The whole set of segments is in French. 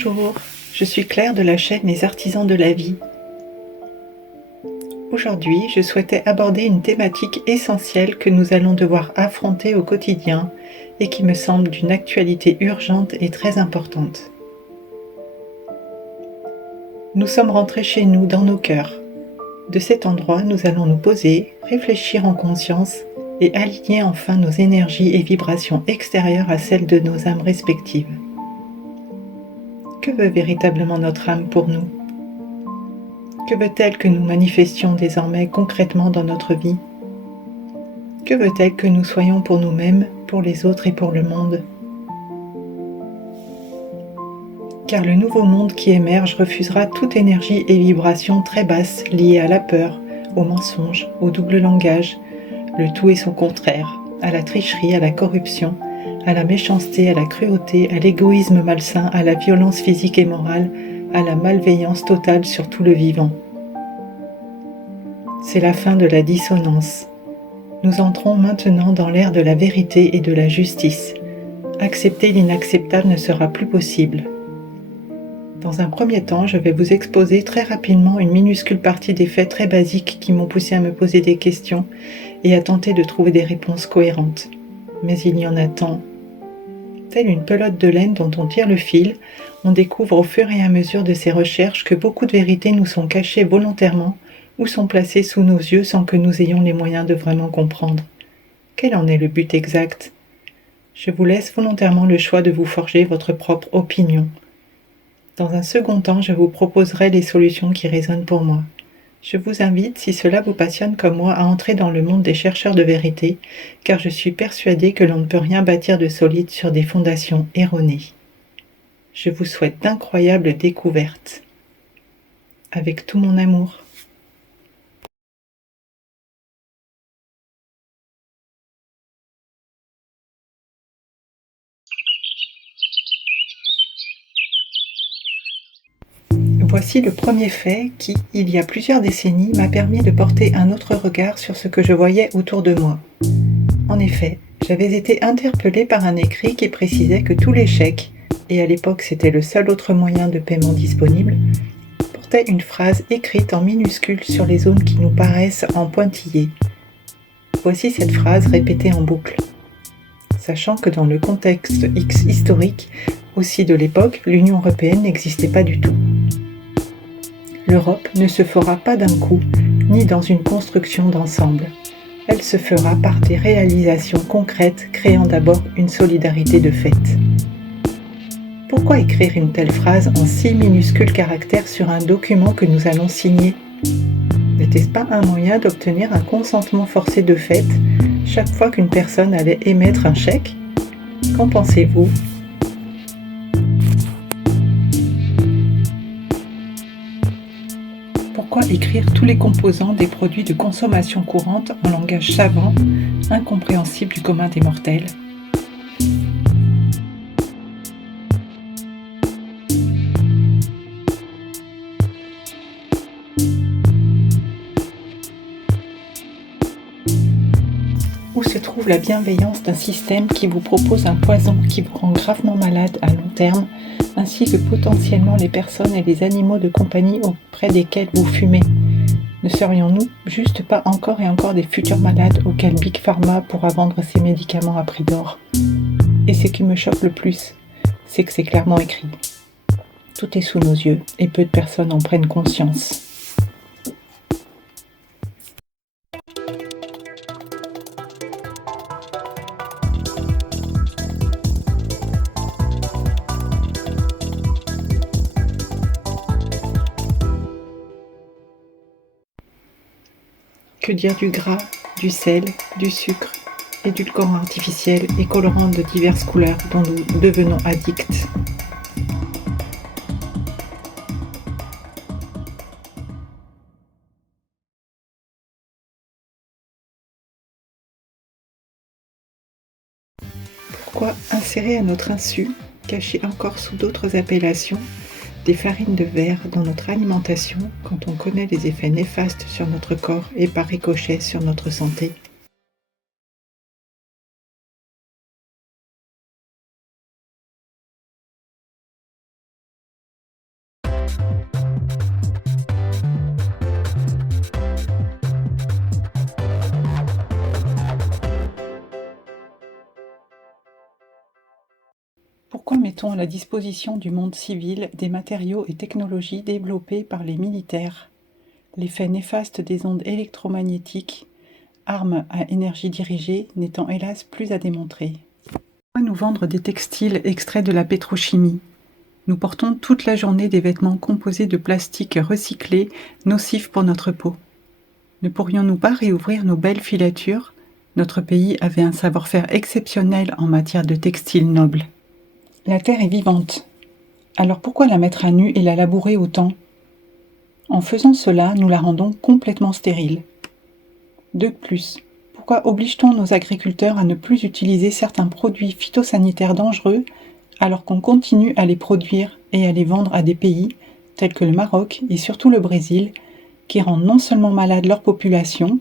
Bonjour, je suis Claire de la chaîne Les Artisans de la Vie. Aujourd'hui, je souhaitais aborder une thématique essentielle que nous allons devoir affronter au quotidien et qui me semble d'une actualité urgente et très importante. Nous sommes rentrés chez nous dans nos cœurs. De cet endroit, nous allons nous poser, réfléchir en conscience et aligner enfin nos énergies et vibrations extérieures à celles de nos âmes respectives. Que veut véritablement notre âme pour nous ? Que veut-elle que nous manifestions désormais concrètement dans notre vie ? Que veut-elle que nous soyons pour nous-mêmes, pour les autres et pour le monde ? Car le nouveau monde qui émerge refusera toute énergie et vibration très basse liée à la peur, au mensonge, au double langage, le tout et son contraire, à la tricherie, à la corruption, à la méchanceté, à la cruauté, à l'égoïsme malsain, à la violence physique et morale, à la malveillance totale sur tout le vivant. C'est la fin de la dissonance. Nous entrons maintenant dans l'ère de la vérité et de la justice. Accepter l'inacceptable ne sera plus possible. Dans un premier temps, je vais vous exposer très rapidement une minuscule partie des faits très basiques qui m'ont poussé à me poser des questions et à tenter de trouver des réponses cohérentes. Mais il y en a tant. Telle une pelote de laine dont on tire le fil, on découvre au fur et à mesure de ces recherches que beaucoup de vérités nous sont cachées volontairement ou sont placées sous nos yeux sans que nous ayons les moyens de vraiment comprendre. Quel en est le but exact ? Je vous laisse volontairement le choix de vous forger votre propre opinion. Dans un second temps, je vous proposerai les solutions qui résonnent pour moi. Je vous invite, si cela vous passionne comme moi, à entrer dans le monde des chercheurs de vérité, car je suis persuadée que l'on ne peut rien bâtir de solide sur des fondations erronées. Je vous souhaite d'incroyables découvertes. Avec tout mon amour. Voici le premier fait qui, il y a plusieurs décennies, m'a permis de porter un autre regard sur ce que je voyais autour de moi. En effet, j'avais été interpellée par un écrit qui précisait que tous les chèques, et à l'époque c'était le seul autre moyen de paiement disponible, portaient une phrase écrite en minuscules sur les zones qui nous paraissent en pointillés. Voici cette phrase répétée en boucle. Sachant que dans le contexte historique, aussi de l'époque, l'Union européenne n'existait pas du tout. L'Europe ne se fera pas d'un coup, ni dans une construction d'ensemble. Elle se fera par des réalisations concrètes, créant d'abord une solidarité de fait. Pourquoi écrire une telle phrase en 6 minuscules caractères sur un document que nous allons signer ? N'était-ce pas un moyen d'obtenir un consentement forcé de fait chaque fois qu'une personne allait émettre un chèque ? Qu'en pensez-vous ? Pourquoi écrire tous les composants des produits de consommation courante en langage savant, incompréhensible du commun des mortels ? Où se trouve la bienveillance d'un système qui vous propose un poison qui vous rend gravement malade à long terme, ainsi que potentiellement les personnes et les animaux de compagnie auprès desquels vous fumez ? Ne serions-nous juste pas encore et encore des futurs malades auxquels Big Pharma pourra vendre ses médicaments à prix d'or ? Et ce qui me choque le plus, c'est que c'est clairement écrit. Tout est sous nos yeux et peu de personnes en prennent conscience. Que dire du gras, du sel, du sucre, édulcorants artificiels et colorants de diverses couleurs dont nous devenons addicts ? Pourquoi insérer à notre insu, cachées encore sous d'autres appellations, des farines de verre dans notre alimentation quand on connaît les effets néfastes sur notre corps et par ricochet sur notre santé ? mettons à la disposition du monde civil des matériaux et technologies développés par les militaires. L'effet néfaste des ondes électromagnétiques, armes à énergie dirigée, n'étant hélas plus à démontrer. Pourquoi nous vendre des textiles extraits de la pétrochimie ? Nous portons toute la journée des vêtements composés de plastique recyclé, nocifs pour notre peau. Ne pourrions-nous pas réouvrir nos belles filatures ? Notre pays avait un savoir-faire exceptionnel en matière de textiles nobles. La terre est vivante. Alors pourquoi la mettre à nu et la labourer autant ? En faisant cela, nous la rendons complètement stérile. De plus, pourquoi oblige-t-on nos agriculteurs à ne plus utiliser certains produits phytosanitaires dangereux alors qu'on continue à les produire et à les vendre à des pays, tels que le Maroc et surtout le Brésil, qui rendent non seulement malades leur population,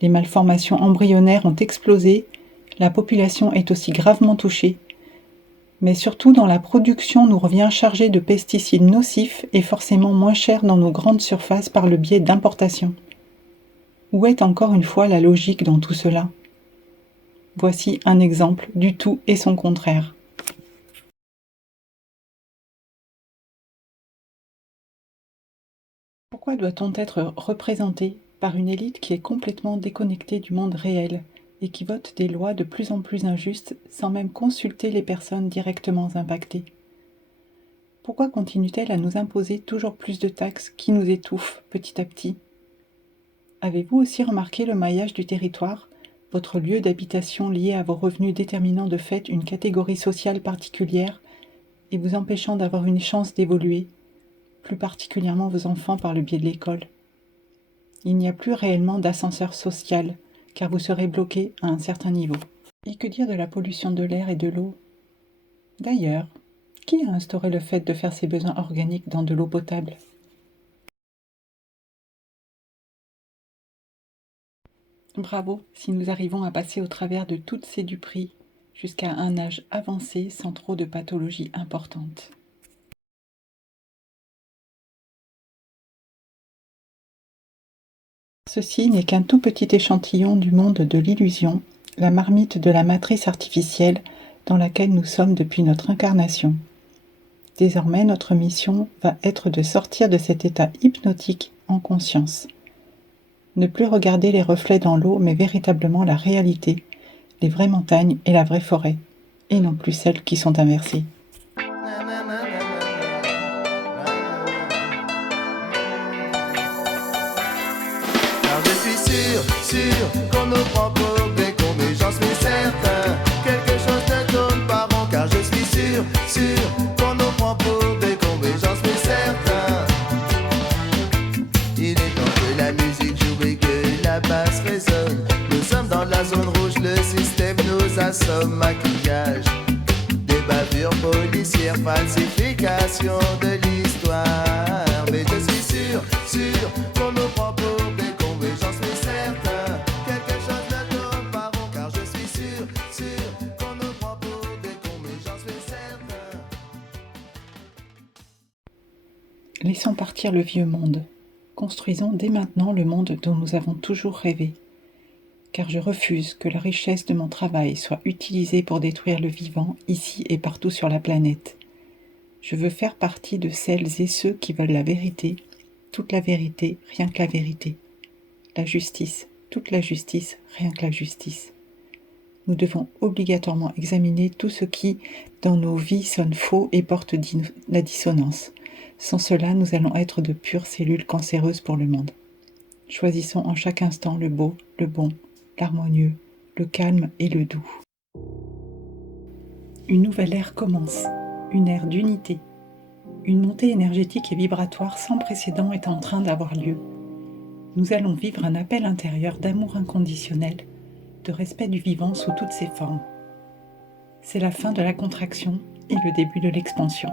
les malformations embryonnaires ont explosé, la population est aussi gravement touchée, mais surtout dans la production nous revient chargé de pesticides nocifs et forcément moins chers dans nos grandes surfaces par le biais d'importations. Où est encore une fois la logique dans tout cela ? Voici un exemple du tout et son contraire. Pourquoi doit-on être représenté par une élite qui est complètement déconnectée du monde réel et qui vote des lois de plus en plus injustes sans même consulter les personnes directement impactées ? Pourquoi continue-t-elle à nous imposer toujours plus de taxes qui nous étouffent petit à petit ? Avez-vous aussi remarqué le maillage du territoire, votre lieu d'habitation lié à vos revenus déterminant de fait une catégorie sociale particulière et vous empêchant d'avoir une chance d'évoluer, plus particulièrement vos enfants par le biais de l'école ? Il n'y a plus réellement d'ascenseur social, car vous serez bloqué à un certain niveau. Et que dire de la pollution de l'air et de l'eau ? D'ailleurs, qui a instauré le fait de faire ses besoins organiques dans de l'eau potable ? Bravo si nous arrivons à passer au travers de toutes ces duperies jusqu'à un âge avancé sans trop de pathologies importantes. Ceci n'est qu'un tout petit échantillon du monde de l'illusion, la marmite de la matrice artificielle dans laquelle nous sommes depuis notre incarnation. Désormais, notre mission va être de sortir de cet état hypnotique en conscience. Ne plus regarder les reflets dans l'eau, mais véritablement la réalité, les vraies montagnes et la vraie forêt, et non plus celles qui sont inversées. Car je suis sûr qu'on nous prend pour des cons, mais j'en suis certain, quelque chose ne tourne pas rond. Car je suis sûr qu'on nous prend pour des cons, mais j'en suis certain. Il est temps que la musique joue et que la basse résonne. Nous sommes dans la zone rouge, le système nous assomme. Maquillage, des bavures policières, falsification de l'histoire. Mais je suis sûr qu'on nous prend pour des cons, mais j'en suis certain, quelque chose ne tourne pas rond. Car je suis sûr qu'on nous prend pour des cons, mais j'en suis certain. Laissons partir le vieux monde. Construisons dès maintenant le monde dont nous avons toujours rêvé. Car je refuse que la richesse de mon travail soit utilisée pour détruire le vivant ici et partout sur la planète. Je veux faire partie de celles et ceux qui veulent la vérité, toute la vérité, rien que la vérité. La justice, toute la justice, rien que la justice. Nous devons obligatoirement examiner tout ce qui, dans nos vies, sonne faux et porte la dissonance. Sans cela, nous allons être de pures cellules cancéreuses pour le monde. Choisissons en chaque instant le beau, le bon, l'harmonieux, le calme et le doux. Une nouvelle ère commence, une ère d'unité. Une montée énergétique et vibratoire sans précédent est en train d'avoir lieu. Nous allons vivre un appel intérieur d'amour inconditionnel, de respect du vivant sous toutes ses formes. C'est la fin de la contraction et le début de l'expansion.